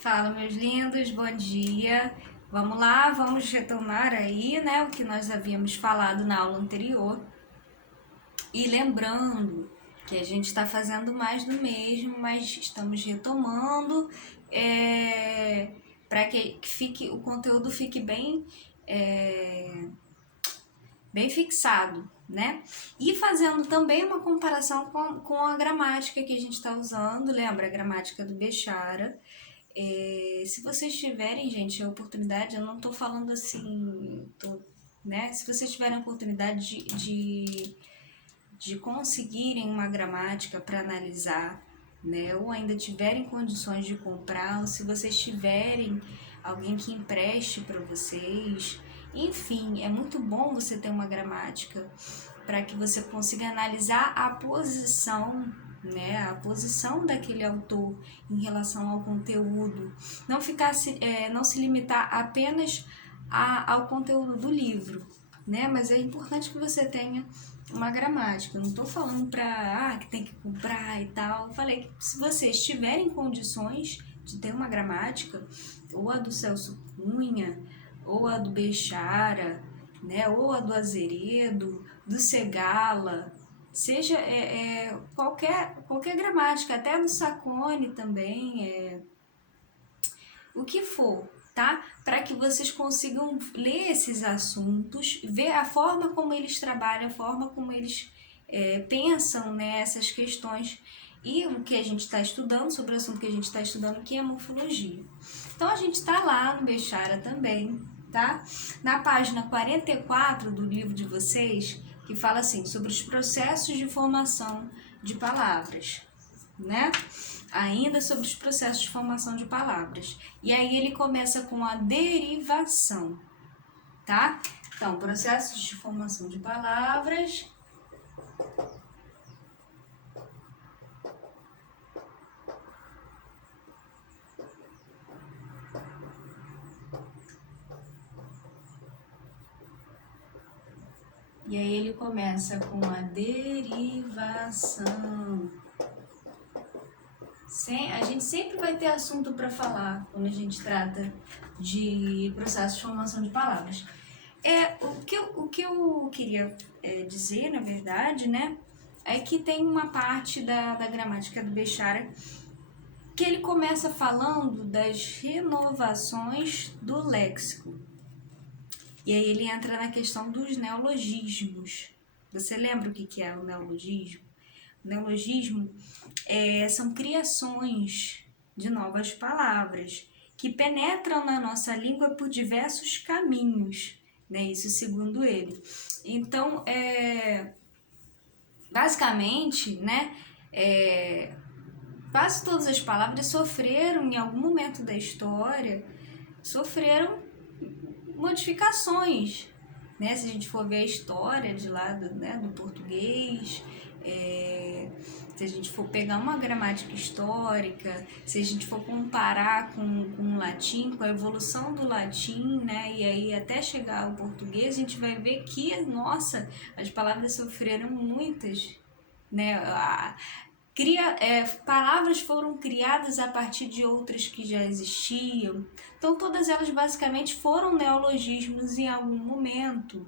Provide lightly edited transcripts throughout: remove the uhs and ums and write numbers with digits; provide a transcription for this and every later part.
Fala, meus lindos, bom dia. Vamos lá, vamos retomar aí, né, o que nós havíamos falado na aula anterior. E lembrando que a gente está fazendo mais do mesmo, mas estamos retomando para que o conteúdo fique bem fixado, né? E fazendo também uma comparação com a gramática que a gente está usando, lembra a gramática do Bechara. Se vocês tiverem, gente, a oportunidade, eu não estou falando assim, né? Se vocês tiverem a oportunidade de conseguirem uma gramática para analisar, né? Ou ainda tiverem condições de comprar, ou se vocês tiverem alguém que empreste para vocês, enfim, é muito bom você ter uma gramática para que você consiga analisar a posição, né, a posição daquele autor em relação ao conteúdo, não se limitar apenas ao conteúdo do livro, né, mas é importante que você tenha uma gramática. Eu não estou falando que tem que comprar e tal. Eu falei que se vocês tiverem condições de ter uma gramática, ou a do Celso Cunha, ou a do Bechara, né, ou a do Azeredo, do Segala, seja qualquer gramática, até do Sacone também, o que for, tá? Para que vocês consigam ler esses assuntos, ver a forma como eles trabalham, a forma como eles pensam nessas questões e o que a gente está estudando, sobre o assunto que a gente está estudando, que é a morfologia. Então, a gente está lá no Bechara também, tá? Na página 44 do livro de vocês, que fala assim, sobre os processos de formação de palavras, né? Ainda sobre os processos de formação de palavras. E aí ele começa com a derivação, tá? Então, processos de formação de palavras. E aí ele começa com a derivação. A gente sempre vai ter assunto para falar quando a gente trata de processo de formação de palavras. O que eu queria dizer, na verdade, né, é que tem uma parte da gramática do Bechara que ele começa falando das renovações do léxico. E aí ele entra na questão dos neologismos. Você lembra o que é o neologismo? O neologismo são criações de novas palavras que penetram na nossa língua por diversos caminhos, né? Isso segundo ele. Então, basicamente, né, quase todas as palavras sofreram, em algum momento da história, modificações, né? Se a gente for ver a história de lá do português, se a gente for pegar uma gramática histórica, se a gente for comparar com o latim, com a evolução do latim, né? E aí até chegar ao português, a gente vai ver que, nossa, as palavras sofreram muitas, né? Palavras foram criadas a partir de outras que já existiam. Então, todas elas basicamente foram neologismos em algum momento,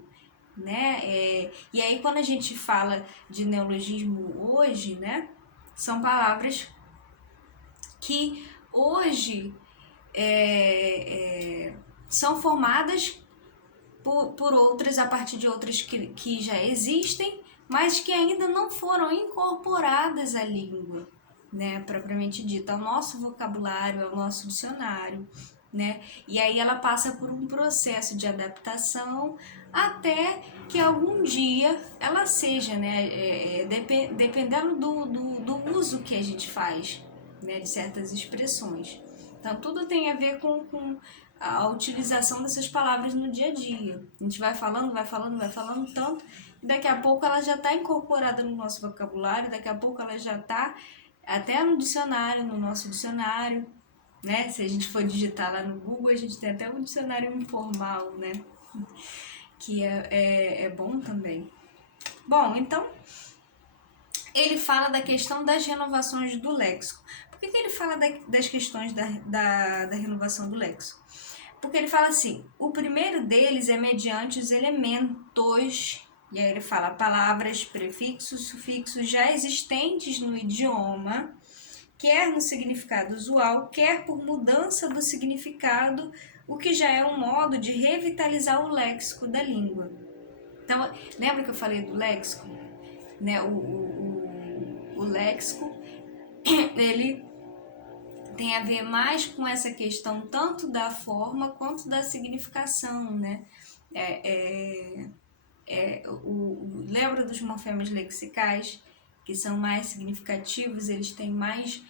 né? E aí, quando a gente fala de neologismo hoje, né, são palavras que hoje são formadas por outras, a partir de outras que já existem, mas que ainda não foram incorporadas à língua, né, propriamente dita, ao nosso vocabulário, ao nosso dicionário, né? E aí ela passa por um processo de adaptação até que algum dia ela seja, né, dependendo do uso que a gente faz, né, de certas expressões. Então, tudo tem a ver com a utilização dessas palavras no dia a dia. A gente vai falando tanto, e daqui a pouco ela já está incorporada no nosso vocabulário, daqui a pouco ela já está até no dicionário, no nosso dicionário, né? Se a gente for digitar lá no Google, a gente tem até um dicionário informal, né? Que é bom também. Bom, então, ele fala da questão das renovações do léxico. Por que ele fala das questões da renovação do léxico? Porque ele fala assim, o primeiro deles é mediante os elementos, e aí ele fala palavras, prefixos, sufixos já existentes no idioma, quer no significado usual, quer por mudança do significado, o que já é um modo de revitalizar o léxico da língua. Então, lembra que eu falei do léxico? Né? O léxico, ele tem a ver mais com essa questão tanto da forma quanto da significação, né? Lembra dos morfemas lexicais, que são mais significativos, eles têm mais...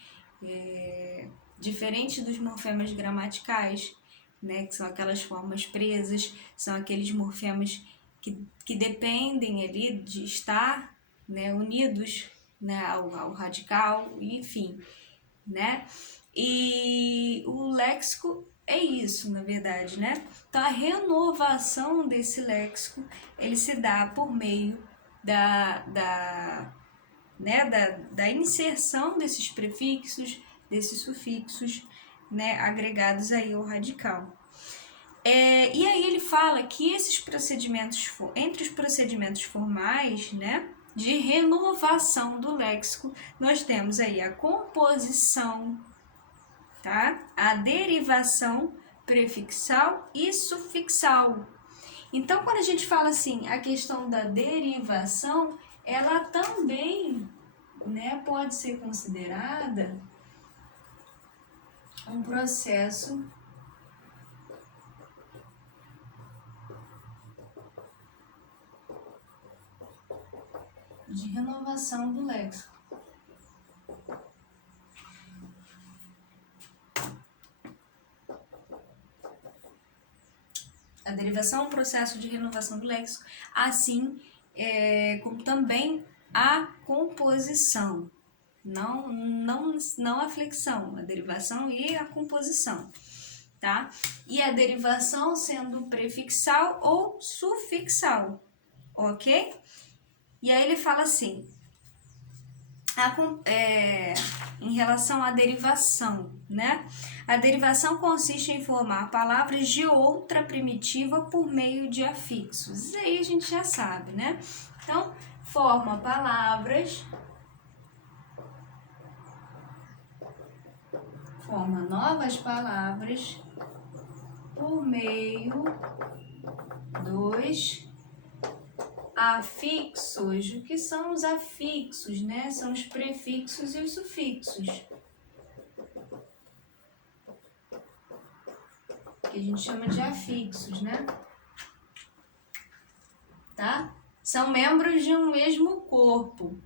diferente dos morfemas gramaticais, né? Que são aquelas formas presas, são aqueles morfemas que dependem ali de estar, né, unidos, né, ao radical, enfim, né? E o léxico é isso, na verdade, né? Então, a renovação desse léxico, ele se dá por meio da inserção desses prefixos, desses sufixos, né, agregados aí ao radical. E aí ele fala que esses procedimentos, entre os procedimentos formais, né, de renovação do léxico, nós temos aí a composição, tá? A derivação prefixal e sufixal. Então, quando a gente fala assim, a questão da derivação, ela também, né, pode ser considerada um processo de renovação do léxico. A derivação é um processo de renovação do léxico, assim como também a composição, não a flexão, a derivação e a composição, tá? E a derivação sendo prefixal ou sufixal, ok? E aí ele fala assim, em relação à derivação, né? A derivação consiste em formar palavras de outra primitiva por meio de afixos. Isso aí a gente já sabe, né? Então, forma palavras, forma novas palavras por meio dos afixos. O que são os afixos, né? São os prefixos e os sufixos, que a gente chama de afixos, né? Tá? São membros de um mesmo corpo.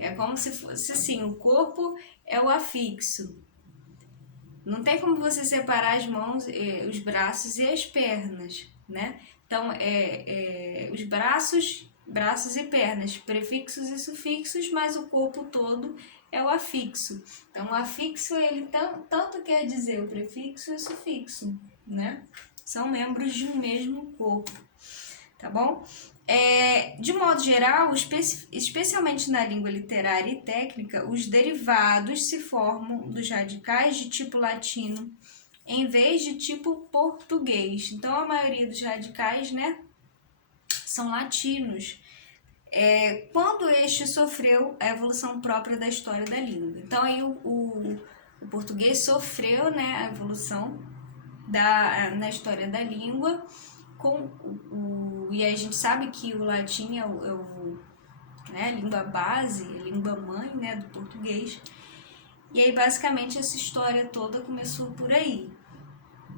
É como se fosse assim, o corpo é o afixo. Não tem como você separar as mãos, os braços e as pernas, né? Então, os braços e pernas, prefixos e sufixos, mas o corpo todo é o afixo. Então, o afixo, ele tanto quer dizer o prefixo e o sufixo, né? São membros de um mesmo corpo, tá bom? De modo geral, especialmente na língua literária e técnica, os derivados se formam dos radicais de tipo latino em vez de tipo português. Então, a maioria dos radicais, né, são latinos, quando este sofreu a evolução própria da história da língua. Então, aí o português sofreu, né, a evolução na história da língua, e a gente sabe que o latim é a língua base, a língua mãe, né, do português. E aí, basicamente, essa história toda começou por aí,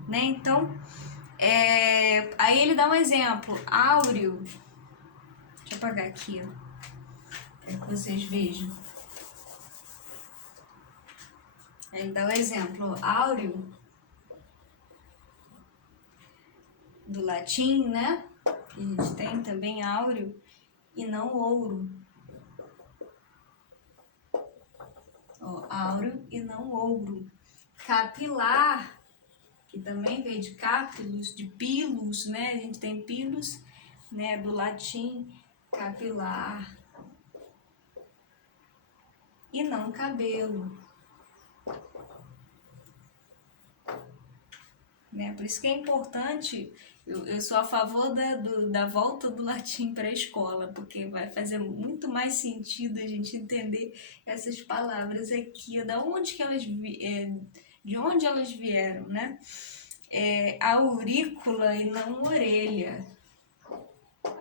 né? Então, aí ele dá um exemplo, áureo. Deixa eu apagar aqui, ó, para que vocês vejam. Ele dá o exemplo, áureo, do latim, né? A gente tem também áureo e não ouro. Ó, áureo e não ouro. Capilar, que também veio de capilus, de pilus, né? A gente tem pilus, né? Do latim, capilar. E não cabelo. né? Por isso que é importante, eu sou a favor da volta do latim para a escola, porque vai fazer muito mais sentido a gente entender essas palavras aqui, da onde que de onde elas vieram, né? Aurícula e não orelha.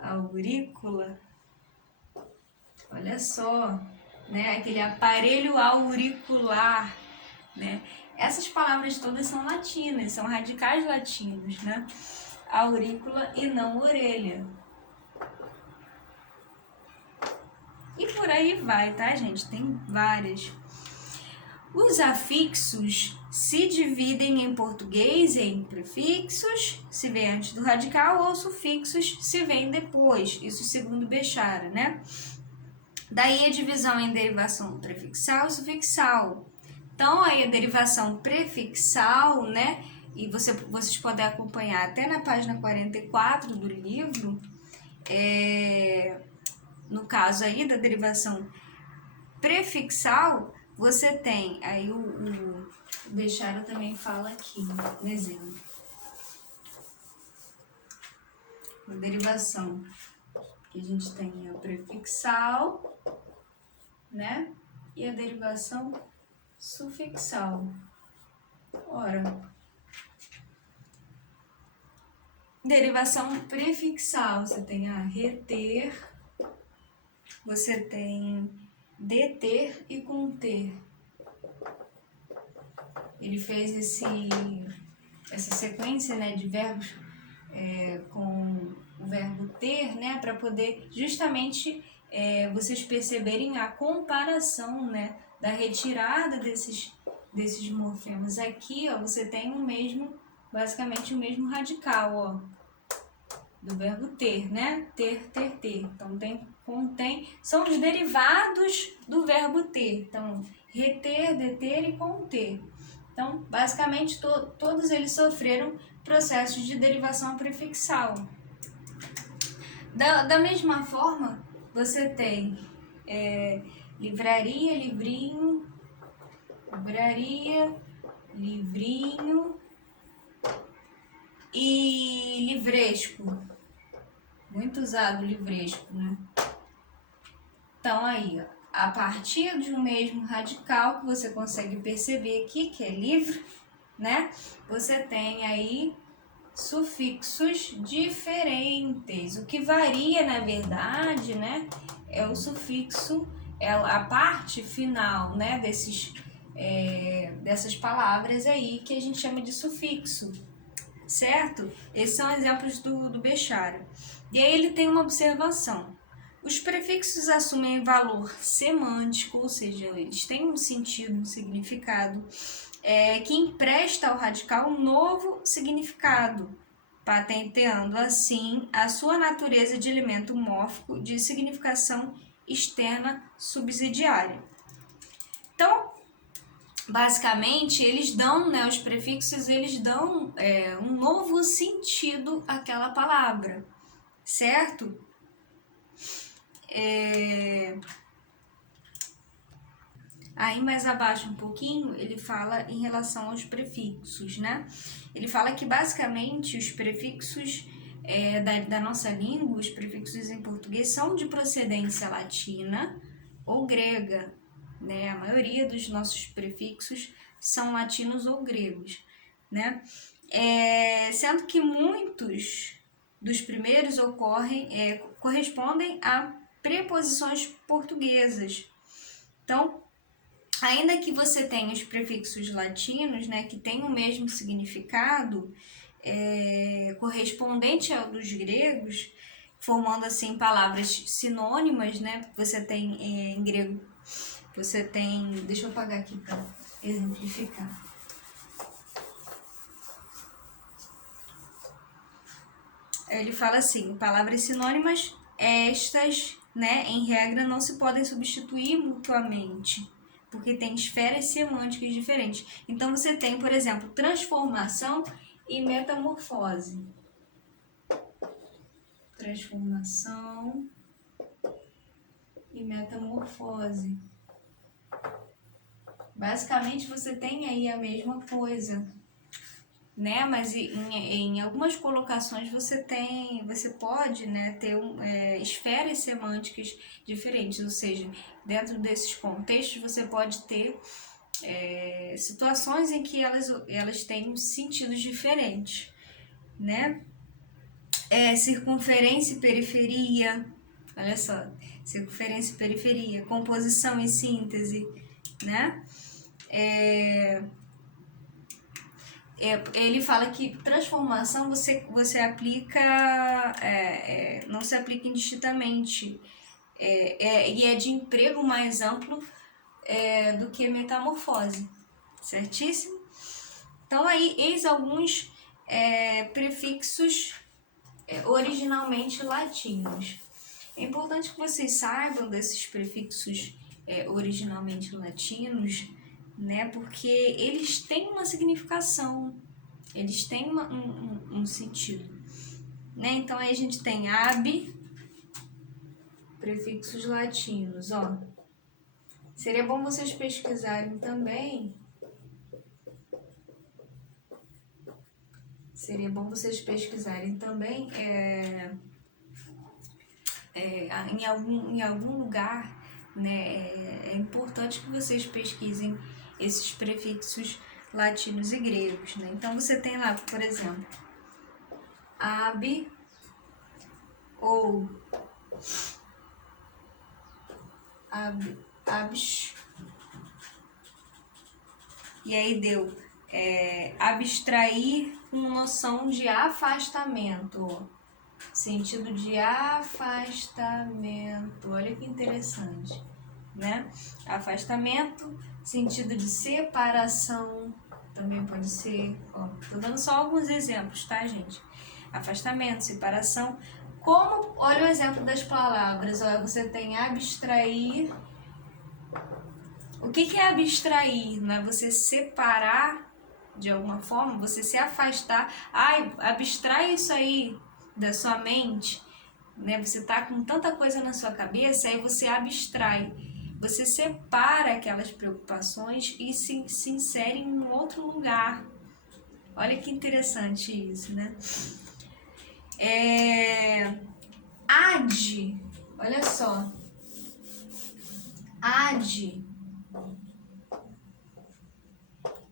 Aurícula, olha só, né? Aquele aparelho auricular, né? Essas palavras todas são latinas, são radicais latinos, né? Aurícula e não orelha. E por aí vai, tá, gente? Tem várias. Os afixos se dividem em português em prefixos, se vem antes do radical, ou sufixos, se vem depois. Isso segundo Bechara, né? Daí a divisão em derivação prefixal e sufixal. Então, aí a derivação prefixal, né? E vocês podem acompanhar até na página 44 do livro, no caso aí da derivação prefixal, você tem, aí o Bechara também fala aqui, no exemplo. A derivação que a gente tem a prefixal, né? E a derivação sufixal. Ora, derivação prefixal, você tem a reter, você tem deter e conter. Ele fez essa sequência, né, de verbos com o verbo ter, né, para poder justamente vocês perceberem a comparação, né, da retirada desses morfemas. Aqui, ó, você tem basicamente o mesmo radical, ó, do verbo ter, né? Ter. Então, são os derivados do verbo ter. Então, reter, deter e conter. Então, basicamente, todos eles sofreram processos de derivação prefixal. Da mesma forma, você tem livraria, livrinho, libraria, livrinho e livresco. Muito usado o livresco, né? Então, aí, ó, a partir de um mesmo radical que você consegue perceber aqui, que é livre, né? Você tem aí sufixos diferentes. O que varia, na verdade, né, é o sufixo, é a parte final, né, dessas palavras aí que a gente chama de sufixo, certo? Esses são exemplos do Bechara. E aí ele tem uma observação. Os prefixos assumem valor semântico, ou seja, eles têm um sentido, um significado, que empresta ao radical um novo significado, patenteando assim a sua natureza de elemento mórfico de significação externa subsidiária. Então, basicamente, eles dão, né, os prefixos, eles dão um novo sentido àquela palavra, certo? Aí mais abaixo um pouquinho, ele fala em relação aos prefixos, né? Ele fala que basicamente os prefixos da nossa língua, os prefixos em português, são de procedência latina ou grega, né? A maioria dos nossos prefixos são latinos ou gregos, né? Sendo que muitos dos primeiros correspondem a preposições portuguesas. Então, ainda que você tenha os prefixos latinos, né, que têm o mesmo significado correspondente ao dos gregos, formando assim palavras sinônimas, né? Você tem em grego, você tem, deixa eu apagar aqui para exemplificar. Ele fala assim, palavras sinônimas, estas, né, em regra, não se podem substituir mutuamente, porque tem esferas semânticas diferentes. Então, você tem, por exemplo, transformação e metamorfose. Transformação e metamorfose. Basicamente, você tem aí a mesma coisa, né? Mas em algumas colocações você pode, né, ter esferas semânticas diferentes, ou seja, dentro desses contextos você pode ter situações em que elas têm sentidos diferentes, né? Circunferência e periferia, olha só, circunferência e periferia, composição e síntese, né? Ele fala que transformação você aplica, não se aplica indistintamente, e é de emprego mais amplo do que metamorfose, certíssimo? Então aí, eis alguns prefixos originalmente latinos. É importante que vocês saibam desses prefixos originalmente latinos, né? Porque eles têm uma significação, eles têm um sentido, né? Então aí a gente tem ab, prefixos latinos, ó. Seria bom vocês pesquisarem também. Em algum lugar, né? É importante que vocês pesquisem esses prefixos latinos e gregos, né? Então você tem lá, por exemplo, ab ou abs, e aí deu abstrair com noção de afastamento, sentido de afastamento, olha que interessante, né? Afastamento, sentido de separação, também pode ser, ó, tô dando só alguns exemplos, tá, gente? Afastamento, separação, como, olha o exemplo das palavras, ó, você tem abstrair. O que é abstrair? Não é você separar de alguma forma, você se afastar. Ai, abstrai isso aí da sua mente, né? Você tá com tanta coisa na sua cabeça, aí você abstrai. Você separa aquelas preocupações e se insere em um outro lugar. Olha que interessante isso, né? Ad, olha só. Ad,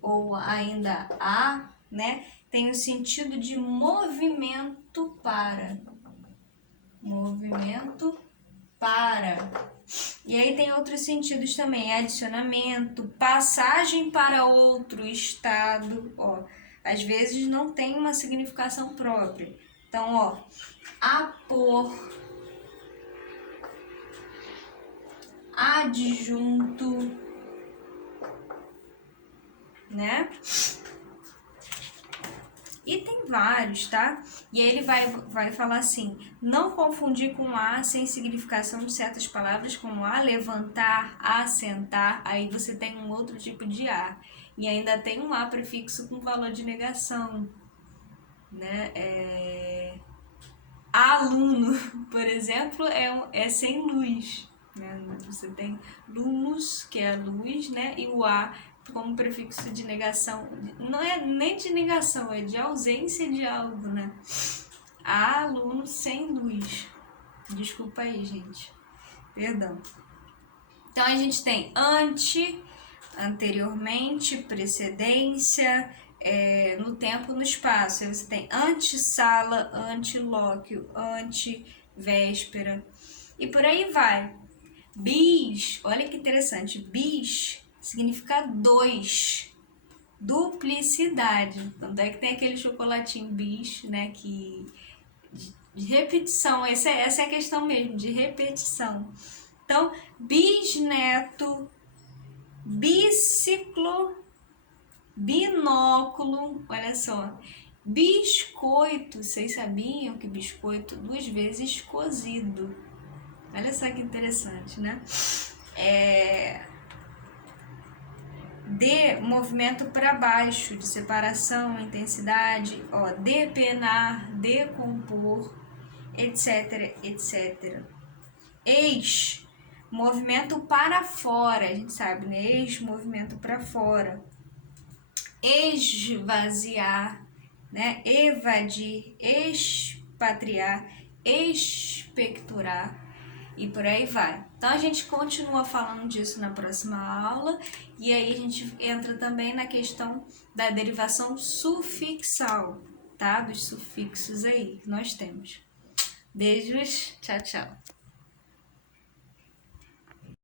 ou ainda a, né? Tem o sentido de movimento para. Movimento para. E aí tem outros sentidos também, adicionamento, passagem para outro estado, ó. Às vezes não tem uma significação própria. Então, ó, apor, adjunto, né? E tem vários, tá? E aí ele vai falar assim, não confundir com a sem significação de certas palavras, como a levantar, a sentar, aí você tem um outro tipo de a. E ainda tem um a prefixo com valor de negação, né? Aluno, por exemplo, é sem luz, né? Você tem lumos, que é a luz, né? E o a como prefixo de negação, não é nem de negação, é de ausência de algo, né? Aluno sem luz. Desculpa aí, gente. Perdão. Então a gente tem anteriormente, precedência, no tempo, no espaço. Aí você tem antessala, antilóquio, antivéspera. E por aí vai. Bis, olha que interessante. Bis significa dois, duplicidade. Tanto é que tem aquele chocolatinho bis, né, que de repetição, essa é a questão mesmo, de repetição. Então, bisneto, biciclo, binóculo, olha só. Biscoito, vocês sabiam que biscoito 2 vezes cozido? Olha só que interessante, né? De movimento para baixo, de separação, intensidade, ó, depenar, decompor, etc, etc. Ex, movimento para fora, a gente sabe, né? Ex, movimento para fora. Esvaziar, né? Evadir, expatriar, expectorar e por aí vai. Então a gente continua falando disso na próxima aula e aí a gente entra também na questão da derivação sufixal, tá? Dos sufixos aí que nós temos. Beijos, tchau, tchau.